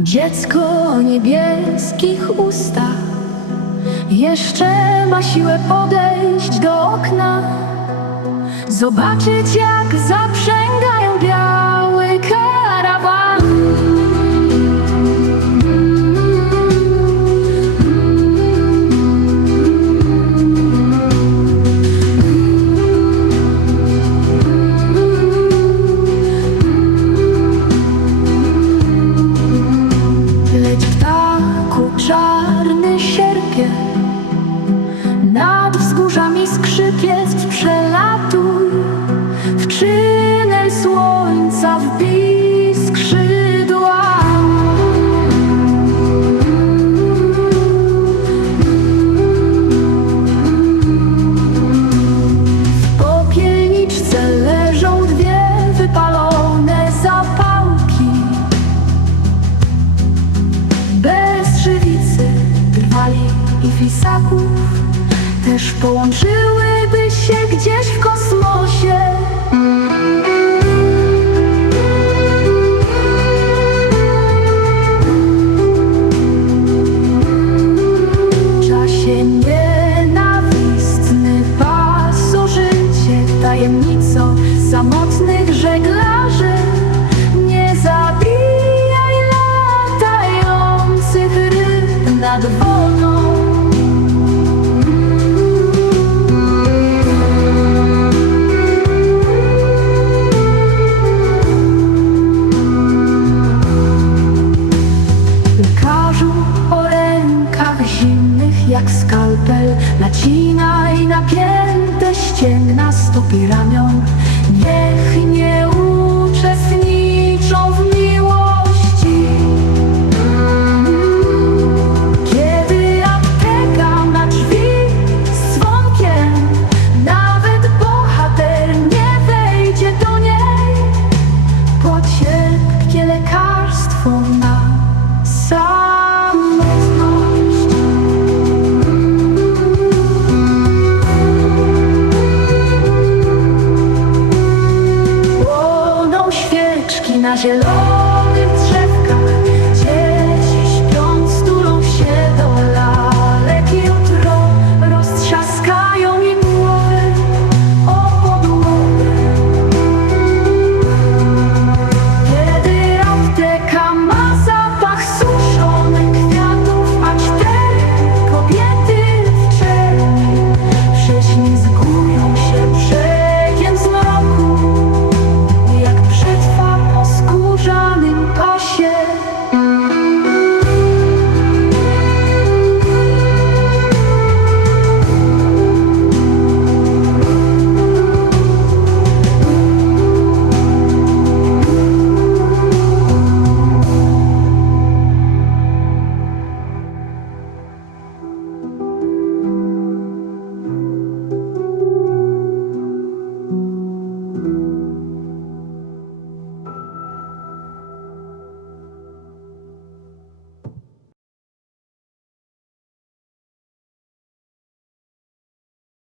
Dziecko o niebieskich ustach jeszcze ma siłę podejść do okna, zobaczyć jak zaprzęgają try. Też połączyłyby się gdzieś w kosmosie. W czasie nienawistny pasożycie Tajemnicą samotnych żeglarzy. Nie zabijaj latających ryb nad wodą Lekarzu o rękach zimnych jak skalpel. Nacinaj napięte ścięgna stóp i ramion. Niech nie your love.